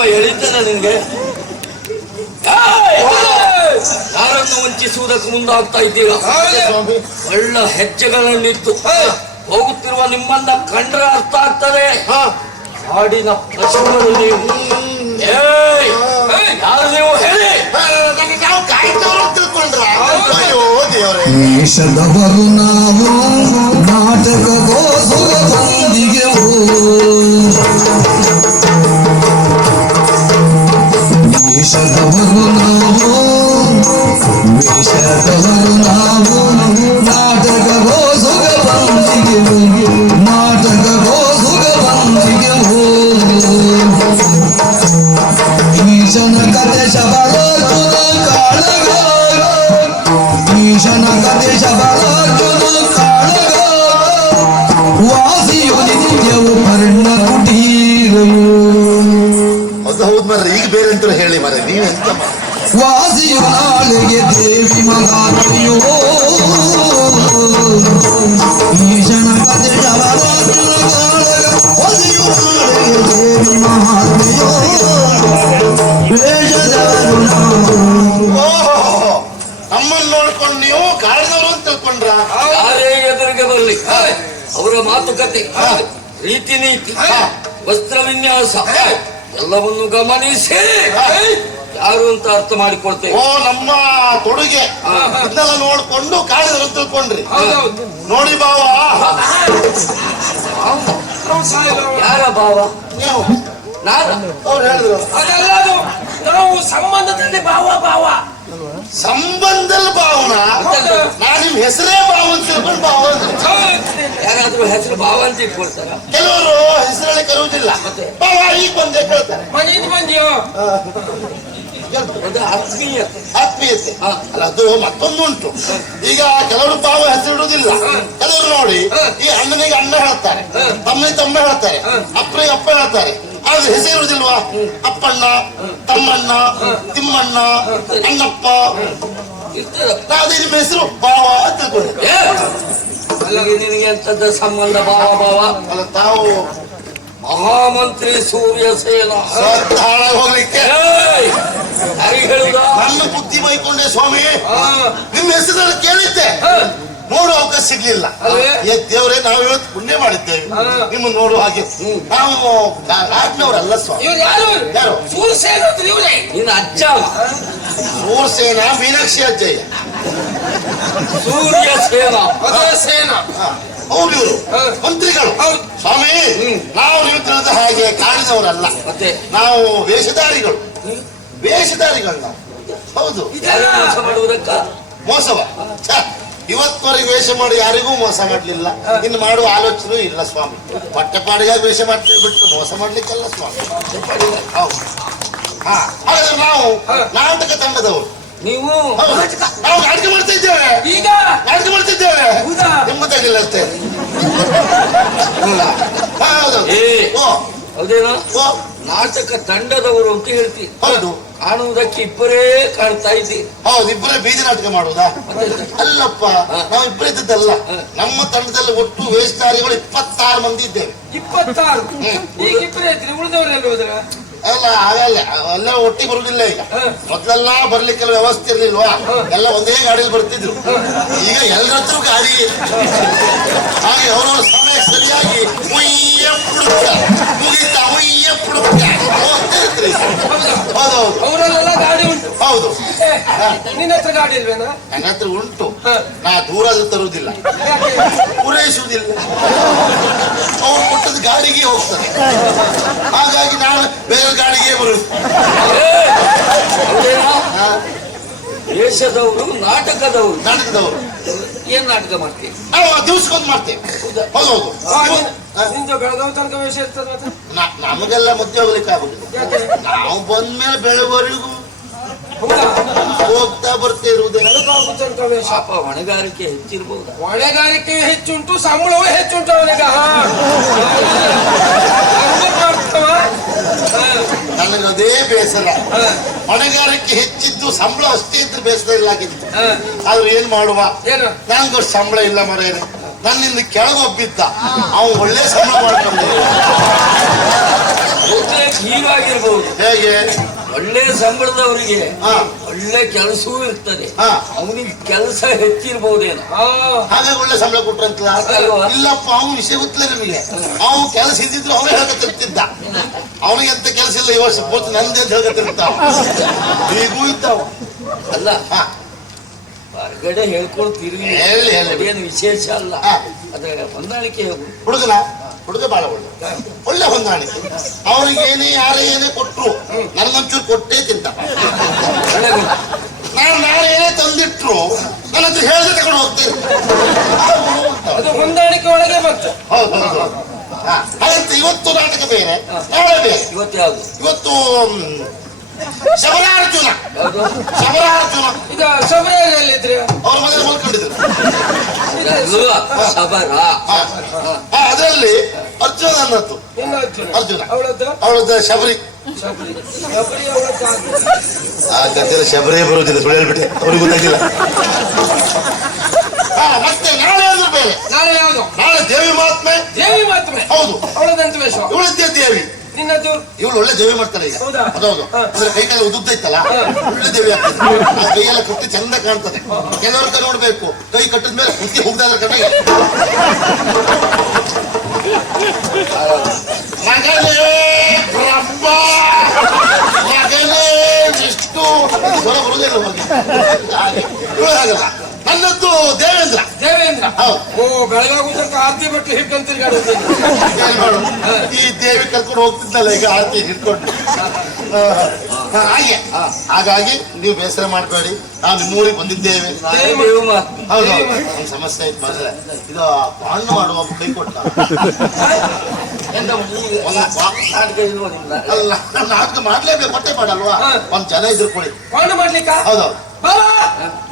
ಜೀವ ಎಳಿತದ ನಿನ್ಗೆ! ಯಾರನ್ನು ವಂಚಿಸುವುದಕ್ಕೆ ಮುಂದಾಗ್ತಾ ಇದ್ದೀರಾ? ಸ್ವಾಮಿ ಒಳ್ಳ ಹೆಜ್ಜೆಗಳಲ್ಲಿತ್ತು ಹೋಗುತ್ತಿರುವ ನಿಮ್ಮನ್ನ ಕಂಡ್ರೆ ಅರ್ಥ ಆಗ್ತದೆ. ಹಾ. ಹಾಡಿನ ಪ್ರಶ್ನೆಗಳು ನೀವು ಏಯ್! ಯಾರು ನೀವು? ಹೇಳಿ! ದೇಶದವರು ನಾವು ನಾಟಕಗೋಸ್ಕರದೊಂದಿಗೆ ದೇಶದವರು ನಾವು ದೇಶದವರು ನಾವು ನಾಟಕಗೋಸ್ಕರದೊಂದಿಗೆ ಹೇಳಿ ಮರೆ ನೀವೆಂತ ಮ- ವಾಸಿಯು ನಾಳೆಗೆ ದೇವಿ ಮಹಾತ್ಮೆಯೋ ಈಶನ ದೇವಿ ಮಹಾತ್ಮೆಯೋ ನಮ್ಮನ್ನು ನೋಡ್ಕೊಂಡು ನೀವು ಕಾಯ್ದವ್ರು ಅಂತ ತಿಳ್ಕೊಂಡ್ರ? ಎದುರಿಗೆ ಬರಲಿ. ಅವರ ಮಾತುಕತೆ. ರೀತಿ ನೀತಿ. ವಸ್ತ್ರ ವಿನ್ಯಾಸ ಎಲ್ಲವನ್ನು ಗಮನಿಸಿ. ಯಾರು ಅಂತ ಅರ್ಥ ಮಾಡಿಕೊಡ್ತೇವೆ ಓ ನಮ್ಮ ಕೊಡುಗೆ. ಇದನ್ನೆಲ್ಲ ನೋಡ್ಕೊಂಡು ಅಂತ ತಿಳ್ಕೊಂಡ್ರಿ. ನೋಡಿ ಬಾವ. ಯಾರ ಭಾವ ನೀವು. ನಾನು? ಅವ್ರು ಹೇಳಿದ್ರು. ಅದೆಲ್ಲದು ನಾವು ಸಂಬಂಧದಲ್ಲಿ ಭಾವ ಭಾವ ಸಂಬಂಧದಲ್ಲಿ ಭಾವನ? ನಾನು ನಿಮ್ ಹೆಸರೇ ಭಾವ ಅಂತ ತಿಳ್ಕೊಂಡು ಭಾವ. ಯಾರಾದ್ರೂ ಹೆಸರು ಭಾವ ಅಂತ ಇಟ್ಕೊಳ್ತಾರ ಕೆಲವರು ಹೆಸರಲ್ಲಿ ಕರುವುದಿಲ್ಲ ಭಾವ ಈಗ ಬಂದೆ ಕೇಳ್ತಾರೆ. ಮನೆಯಿಂದ ಬಂದ್ಯೋ? ಕೇಳ್ತಾರೆ. ಅದು ಆತ್ಮೀಯತೆ. ಅಲ್ಲ ಅದು ಮತ್ತೊಂದು ಉಂಟು ಈಗ ಕೆಲವರು ಪಾವ ಹೆಸರು ಇಡುವುದಿಲ್ಲ. ಕೆಲವರು ನೋಡಿ ಈ ಅಣ್ಣನಿಗೆ ಅಣ್ಣ ಹೇಳ್ತಾರೆ. ತಮ್ಮನಿಗೆ ತಮ್ಮ ಹೇಳ್ತಾರೆ. ಅಪ್ಪನಿಗೆ ಅಪ್ಪ ಹೇಳ್ತಾರೆ. ಅದು ಹೆಸರು ಇರುವುದಿಲ್ವಾ ಅಪ್ಪಣ್ಣ ತಮ್ಮಣ್ಣ ತಿಮ್ಮಣ್ಣ ಅಣ್ಣಪ್ಪ. ಇರ್ತದ ಅದೇ ನಿಮ್ಮ ಹೆಸರು ಬಾವಾ ಅಂತ ತಿಳ್ಕೊಂಡ್ರು. ನಿನಗೆ ಸಂಬಂಧ ಬಾವ ಬಾವ? ಅಲ್ಲ ತಾವು ಮಹಾಮಂತ್ರಿ ಸೂರ್ಯ ಸೇನ. ಹೋಗ್ಲಿಕ್ಕೆ. ನನ್ನ ಬುದ್ಧಿ ಬೈಕೊಂಡೆ ಸ್ವಾಮಿ. ನಿಮ್ಮ ಹೆಸರು ಕೇಳಿದ್ದೆ. ನೋಡುವ ಅವಕಾಶ ಸಿಗ್ಲಿಲ್ಲ? ಏ ದೇವ್ರೆ ನಾವು ಇವತ್ತು ಪುಣ್ಯ ಮಾಡಿದ್ದೇವೆ. ನಿಮ್ಮ ನೋಡುವ ಹಾಗೆ. ನಾವು ನಾಟಿನವರಲ್ಲ ಸ್ವಾಮಿ. ಯಾರು? ಇವ್ರೆ. ನಿನ್ನ ಅಜ್ಜ. ಸೂರ್ಸೇನ ಮೀನಾಕ್ಷಿ ಅಜ್ಜಯ್ಯ. ಸೂರ್ಯ ಸೇನ ಅದೇ ಸೇನ. ಅವ್ರು ಇವರು. ಮಂತ್ರಿಗಳು. ಹೌದು. ಸ್ವಾಮಿ ನಾವು ನೀವು ತಿಳಿದ ಹಾಗೆ ಕಾಡಿದವರಲ್ಲ ಮತ್ತೆ? ನಾವು ವೇಷಧಾರಿಗಳು. ವೇಷಧಾರಿಗಳು ನಾವು. ಹೌದು. ಮೋಸವ. ಇವತ್ವರೆಗೆ ವೇಷ ಮಾಡಿ ಯಾರಿಗೂ ಮೋಸ ಮಾಡಲಿಲ್ಲ. ಇನ್ನು ಮಾಡುವ ಆಲೋಚನೆ ಇಲ್ಲ ಸ್ವಾಮಿ. ಪಟ್ಟಪಾಡಿಗಾಗಿ ವೇಷ ಮಾಡ್ತೀವಿ ಬಿಟ್ಟು ಮೋಸ ಮಾಡ್ಲಿಕ್ಕಲ್ಲ ಸ್ವಾಮಿ. ಹೌದು. ಹಾ ಹಾಗಾದ್ರೆ ನಾವು ನಾಟಕ ತಂಡದವರು. ನೀವು ಹೌದು. ನಾವು ನಾಟಕ ಮಾಡ್ತಾ ಇದ್ದೇವೆ. ಈಗ? ನಾಟಕ ಮಾಡ್ತಿದ್ದೇವೆ ಹೌದಾ? ನಿಮ್ಮ ಗೊತ್ತಾಗಿಲ್ಲ ಅಷ್ಟೇ. ಹೌದೇನು ಹೌದು. ಏ. ಓ. ಹೌದೇನಾ? ಓ. ನಾಟಕ ತಂಡದವರು ಅಂತ ಹೇಳ್ತೀವಿ ಹೌದು. ಕಾಣುವುದಕ್ಕೆ ಇಬ್ಬರೇ ಕಾಣ್ತಾ ಇದ್ದಿ. ಹೌದು ಇಬ್ಬರೇ ಬೀದಿ ನಾಟಕ ಮಾಡುವುದಾ? ಅಲ್ಲಪ್ಪ ನಾವು ಇಬ್ಬರೇ ಇದ್ದದ್ದಲ್ಲ. ನಮ್ಮ ತಂಡದಲ್ಲಿ ಒಟ್ಟು ವೇಷಧಾರಿಗಳು ಇಪ್ಪತ್ತಾರು ಮಂದಿ ಇದ್ದೇವೆ. ಇಪ್ಪತ್ತಾರು? ಈಗ ಇಬ್ಬರೇ ಐತ್ರಿ ಉಳಿದವರೆಲ್ಲ ಹೋದ್ರ? ಅಲ್ಲ ಆಗಲ್ಲ ಎಲ್ಲ ಒಟ್ಟಿಗೆ ಬರುದಿಲ್ಲ ಈಗ. ಮೊದ್ಲೆಲ್ಲ ಬರ್ಲಿಕ್ಕೆಲ್ಲ ವ್ಯವಸ್ಥೆ ಇರ್ಲಿಲ್ವಾ? ಎಲ್ಲ ಒಂದೇ ಗಾಡಿಯಲ್ಲಿ ಬರ್ತಿದ್ರು. ಈಗ ಎಲ್ಲರ ಹತ್ರ ಗಾಡಿ. ಹಾಗೆ ಅವರವರ ಸಮಯ ಸರಿಯಾಗಿ ಮುಗಿತ ನಿನ್ನ ಹತ್ರ ಗಾಡಿ ಇಲ್ವೇನಾ ನನ್ನ ಹತ್ರ ಉಂಟು. ಹ. ನಾ ದೂರ ತರುವುದಿಲ್ಲ? ಪೂರೈಸುವುದಿಲ್ಲ. ಅವ್ರು ಕೊಟ್ಟದ ಗಾಡಿಗೆ ಹೋಗ್ತಾರೆ ಹಾಗಾಗಿ ನಾನು ಬೇರೆ ಗಾಡಿಗೆ ಬರುದು. ದೇಶದವರು ನಾಟಕದವರು. ನಾಟಕದವರು. ಏನ್ ನಾಟಕ ಮಾಡ್ತೀವಿ ನಾವು ದಿವ್ಸಕ್ಕೊಂದು ಮಾಡ್ತೇವೆ. ಹೌದು? ಹೌದು ನಿಂದು- ಬೆಳಗಾವಿ ತನಕ ವೇಷ ಇರ್ತದ ನಮಗೆಲ್ಲ ಮುದ್ದೆ ಹೋಗ್ಲಿಕ್ಕೆ ಆಗುದಿಲ್ಲ. ನಾವು ಬಂದ್ಮೇಲೆ ಬೆಳವರೆಗೂ ಹೋಗ್ತಾ ಬರ್ತಾ ಇರುವುದೇ ಪಾಪ ಹೊಣೆಗಾರಿಕೆ ಹೆಚ್ಚಿರ್ಬೋದು? ಹೊಣೆಗಾರಿಕೆ ಹೆಚ್ಚುಂಟು ಸಂಬಳವೇ ಹೆಚ್ಚುಂಟು ಅವನಿಗೆ. ನನಗದೇ ನನಗೆ ಬೇಸರ. ಹಾ, ಹೊಣೆಗಾರಿಕೆ ಹೆಚ್ಚಿದ್ದು ಸಂಬಳ ಅಷ್ಟೇ ಇದ್ರೆ ಬೇಸರ ಇಲ್ಲ ಆಗಿತ್ತು. ಹಾ. ಆದ್ರೆ ಏನ್ ಮಾಡುವ? ಏನು? ನಂಗೆ ಸಂಬಳ ಇಲ್ಲ ಮರೇನೆ ನನ್ನಿಂದ ಕೆಳಗೊಬ್ಬಿದ್ದ. ಅವನು ಒಳ್ಳೆ ಸಂಬಳ ಮಾಡ್ಕೊಂಡು ಬಹುತೇಕ ಹೀಗಾಗಿರ್ಬಹುದು ಹೇಗೆ? ಒಳ್ಳೆ ಸಂಬಳದವರಿಗೆ ಹಾ. ಒಳ್ಳೆ ಕೆಲಸವೂ ಇರ್ತದೆ. ಹಾ. ಅವನಿಗೆ ಕೆಲಸ ಹೆಚ್ಚಿರ್ಬಹುದೇನು. ಆ, ಹಾಗಾಗಿ ಒಳ್ಳೆ ಸಂಬಳ ಕೊಟ್ರಂತಲ್ಲ? ಇಲ್ಲಪ್ಪ ಅವನ ವಿಷಯ ಗೊತ್ತಿಲ್ಲ ನಿಮಗೆ. ಅವನು ಕೆಲಸ ಇದ್ದಿದ್ರು ಅವನೇ ಹೇಳ್ಕತ್ತಿರ್ತಿದ್ದ ಅವನಿಗೆ ಎಂತ ಕೆಲಸ ಇಲ್ಲ ಈ ವರ್ಷ ಪೂರ್ತಿ ನಂದೇ ಅಂತ ಹೇಳ್ಕತ್ತಿರ್ತಾವ ಈಗೂ ಇದ್ದಾವ. ಅಲ್ಲ ಹಾ. ಹೊರಗಡೆ ಹೇಳ್ಕೊಳ್ತೀರಿ ತಿರುಗಿ ಹೇಳಿ, ಹೇಳಿ. ಅದೇನು ವಿಶೇಷ ಅಲ್ಲ. ಹಾ. ಅದ್ರ ಹೊಂದಾಣಿಕೆ ಹುಡುಗನ ಹುಡುಗ ಬಾಳ ಒಳ್ಳೆ. ಒಳ್ಳೆ ಹೊಂದಾಣಿಕೆ. ಅವ್ರಿಗೆ ಏನೇ ಯಾರೇ ಏನೇ ಕೊಟ್ಟರು ನನಗೊಂಚೂರು ಕೊಟ್ಟೇ ತಿಂತ. ಒಳ್ಳೆ ಗುಣ. ನಾನು ನಾಳೆ ಏನೇ ತಂದಿಟ್ರು ನನ್ನ ಹತ್ರ ಹೇಳ್ದೆ ತಗೊಂಡು ಹೋಗ್ತೀನಿ. ಅದು ಹೊಂದಾಣಿಕೆ ಒಳಗೆ ಬಂತು ಹೌದು ಹಾಗಂತ ಇವತ್ತು ನಾಟಕ ಬೇರೆ ನಾಳೆ ಬೇರೆ. ಇವತ್ತು ಯಾವುದು? ಇವತ್ತು ಶಬರಾರ್ಜುನ. ಶಬರಾರ್ಜುನ. ಈಗ ಶಬರಿಯಲ್ಲಿದ್ರೆ ಅವ್ರ ಮನೆ ಮಲ್ಕೊಂಡಿದ್ರು? ಶಬರ ಅದರಲ್ಲಿ ಅರ್ಜುನ ಇನ್ನು ಅರ್ಜುನ. ಅವಳದ್ದು? ಅವಳದ ಶಬರಿ. ಆ ಗದ್ದೆಲ್ಲ ಶಬರೇ ಬರುವುದಿಲ್ಲ ಸುಳ್ಳು ಹೇಳ್ಬಿಟ್ಟೆ. ಅವ್ರಿಗೆ ಗೊತ್ತಾಗಿಲ್ಲ ಮತ್ತೆ ನಾಳೆ ಅಂದ್ರೆ ಬೇರೆ? ನಾಳೆ ಯಾವುದು? ನಾಳೆ ದೇವಿ ಮಹಾತ್ಮೆ? ದೇವಿ ಮಹಾತ್ಮೆ? ಹೌದು. ಅವಳದಂತ ವೇಷ? ಇವಳಿದ್ದೇ ದೇವಿ. ನಿನ್ನದು ಇವಳು ಒಳ್ಳೆ ದೇವಿ ಮಾಡ್ತಾರೆ ಈಗ. ಹೌದಾ? ಅದೌದು ಹಾ. ಅಂದ್ರೆ ಕೈ ಕಾಲ ಉದ್ದುದ್ದ ಇತ್ತಲ್ಲ? ಒಳ್ಳೆ ದೇವಿ ಆಗ್ತದೆ. ಕೈಯೆಲ್ಲ ಕಟ್ಟಿ ಚಂದ ಕಾಣ್ತದೆ. ಕೆಲವ್ರ ನೋಡ್ಬೇಕು. ಕೈ ಕಟ್ಟಿದ್ಮೇಲೆ ಮೇಲೆ ಕುಸ್ತಿ ಹೋಗ್ದಾದ್ರೆ ಕಡೆ ನನ್ನದ್ದು ದೇವೇಂದ್ರ. ದೇವೇಂದ್ರ. ಓ ಬೆಳಗಾಗುತ್ತಂತ ಆರ್ತಿ ಬಟ್ಟೆ ತಿರ್ಗಾಡುತ್ತೆ ಈ ದೇವಿ ಕರ್ಕೊಂಡು ಹೋಗ್ತಿದ್ದಲ್ಲ ಈಗ ಆರತಿ ಹಿಡ್ಕೊಂಡು ಹಾಗೆ. ಹಾಗಾಗಿ ನೀವು ಬೇಸರ ಮಾಡಬೇಡಿ. ನಾವು ನಿಮ್ಮೂರಿಗೆ ಬಂದಿದ್ದೇವೆ. ಹೌದು ಒಂದು ಸಮಸ್ಯೆ ಆಯ್ತು ಮಾತ್ರ ಇದು ಬಾಂಡ್ ಮಾಡುವ ಕೈ ಕೊಟ್ಟ. ಅಲ್ಲ ನಾಲ್ಕು ಮಾಡ್ಲೇಬೇಕು ಹೊಟ್ಟೆ ಮಾಡಲ್ವಾ ಹಾ. ಒಂದ್ ಜನ ಇದ್ರು ಕೊಡಿ. ಬಾಂಡ್ ಮಾಡ್ಲಿಕ್ಕ? ಹೌದು.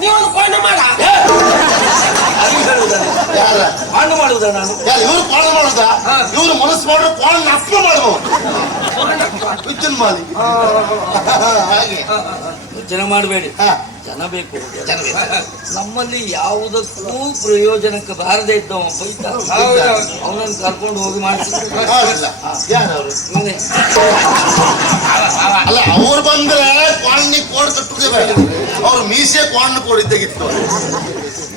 ನೀವೊಂದು ಕೊಂಡು ಮಾಡ. ನೀನು? ಯಾರ? ಹಾಡು ಮಾಡುವುದಾ ನಾನು? ಯಾರು? ಇವ್ರು ಮಾಡುದ. ಇವ್ರು ಮನಸ್ಸು ಮಾಡ್ರೆ ಕೋಣ ಅಪ್ಪ ಮಾಡ್ಬೋದು ವಿದ್ಯುನ್ ಮಾಲಿ. ಹಾಗೆ. ಯೋಚನೆ ಮಾಡಬೇಡಿ. ಹಾ. ಜನ ಬೇಕು ನಮ್ಮಲ್ಲಿ ಯಾವುದಕ್ಕೂ ಪ್ರಯೋಜನಕ್ಕೆ ಬಾರದೆ ಇದ್ದವ ಬೈತ. ಅವನನ್ನು ಕರ್ಕೊಂಡು ಹೋಗಿ ಇವನೇ ಅಲ್ಲ ಅವ್ರು ಬಂದ್ರೆ ಕ್ವಾಣಿ ಕೋಡ್ ಕಟ್ಟುದೇ ಬೇಡ ಅವ್ರು ಮೀಸೆ ಕ್ವಾಣ್ ಕೊಡಿದ್ದಾಗಿತ್ತು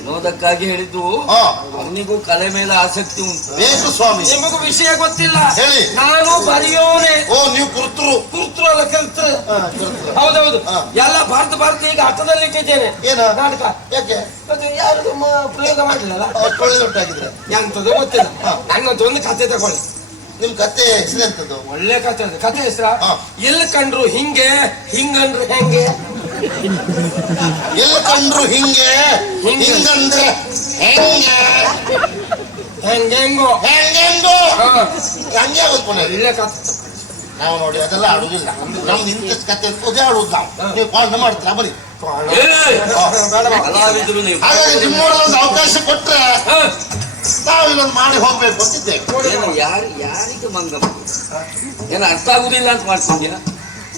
ವಿನೋದಕ್ಕಾಗಿ ಹೇಳಿದ್ದು ಹಾ ಅವನಿಗೂ ಕಲೆ ಮೇಲೆ ಆಸಕ್ತಿ ಉಂಟು. ಬೇಕು ಸ್ವಾಮಿ? ನಿಮಗೂ ವಿಷಯ ಗೊತ್ತಿಲ್ಲ. ಹೇಳಿ. ನಾನು ಬರೆಯೋನೆ ಓ ನೀವು ಕುರ್ತರು. ಕುರ್ತರು ಅಲ್ಲ ಕಲ್ತರು. ಹೌದೌದು. ಹಾ. ಎಲ್ಲ ಭಾರತ ಭಾರತ ಈಗ ಹಠದಲ್ಲಿ ಇಟ್ಟಿದ್ದೇನೆ. ಏನೋ? ನಾಟಕ. ಯಾಕೆ? ಅದು ಯಾರು ಪ್ರಯೋಗ ಮಾಡಲಿಲ್ಲ ಒಳ್ಳೆ ಎಂತದ್ದು ಗೊತ್ತಿಲ್ಲ. ಹಾ. ನನ್ನದು ಒಂದು ಕತೆ ತಗೊಳ್ಳಿ. ನಿಮ್ ಕತೆ ಹೆಸರೆಂತದ್ದು? ಒಳ್ಳೆ ಕತೆ ಅದು. ಕತೆ ಹೆಸರ? ಹಾ. ಎಲ್ಲಿ ಕಂಡ್ರು ಹಿಂಗೆ ಹಿಂಗಂಡ್ರು ಹೆಂಗೆ? ಕಂಡ್ರು ಹಿಂಗೆ? ಹಿಂಗೆ. ಹಿಂಗಂದ್ರೆ ಹೆಂಗೆ? ಹೆಂಗೆಂಗೋ ಹೆಂಗೆಂಗೋ. ಹಂಗೆ ಆಗುತ್ತೆ ಕತೆ ನಾವು ನೋಡಿ ಅದೆಲ್ಲ ಆಡುದಿಲ್ಲ ನಮ್ದು ಇಂಥ ಕತೆ ಇರ್ತದೆ ಆಡುದು ನಾವು ನೀವು ಪಾಲನೆ ಮಾಡ್ತೀರಾ? ಬರೀ ಹಾಗಾಗಿ ಒಂದು ಅವಕಾಶ ಕೊಟ್ರೆ. ನಾವು ಇಲ್ಲೊಂದು ಮಾಡಿ ಹೋಗ್ಬೇಕು ಅಂತಿದ್ದೇವೆ. ಯಾರು ಯಾರಿಗೆ ಮಂಗ ಏನು ಅರ್ಥ ಆಗುದಿಲ್ಲ ಅಂತ ಮಾಡ್ತಿದ್ಯಾ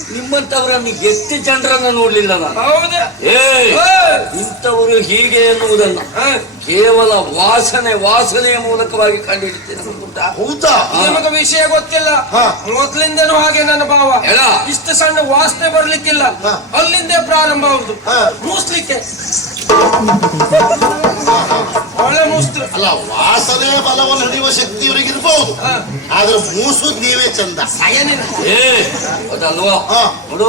ನಿಮ್ಮಂತವರನ್ನು ಎಷ್ಟು ಜನರನ್ನ ನೋಡ್ಲಿಲ್ಲ ನಾನು. ಏ. ಇಂಥವರು ಹೀಗೆ ಎನ್ನುವುದನ್ನ ಕೇವಲ ವಾಸನೆ ವಾಸನೆಯ ಮೂಲಕವಾಗಿ ಹೌದಾ? ನಿಮಗೆ ವಿಷಯ ಗೊತ್ತಿಲ್ಲ. ಮೊದ್ಲಿಂದನೂ ಹಾಗೆ ನನ್ನ ಭಾವ. ಇಷ್ಟು ಸಣ್ಣ ವಾಸನೆ ಬರ್ಲಿಕ್ಕಿಲ್ಲ. ಅಲ್ಲಿಂದೇ ಪ್ರಾರಂಭ ಹೌದು. ಮೂಸ್ಲಿಕ್ಕೆ ಅಲ್ಲ ವಾಸನೆ ಬಲವನ್ನು ಹಿಡಿಯುವ ಶಕ್ತಿ ಇವರಿಗೆ ಇರ್ಬಹುದು. ಆದ್ರೆ ಮೂಸುದ್ ನೀವೇ ಚಂದ. ಅದಲ್ವಾ ಹಾ. ನೋಡು.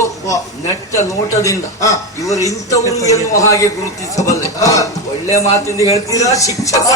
ನೆಟ್ಟ ನೋಟದಿಂದ ಹಾ. ಇವರು ಇಂಥವರು ಎನ್ನುವ ಹಾಗೆ ಗುರುತಿಸಬಲ್ಲ. ಒಳ್ಳೆ ಮಾತಿಂದ ಹೇಳ್ತೀರಾ ಶಿಕ್ಷಕ?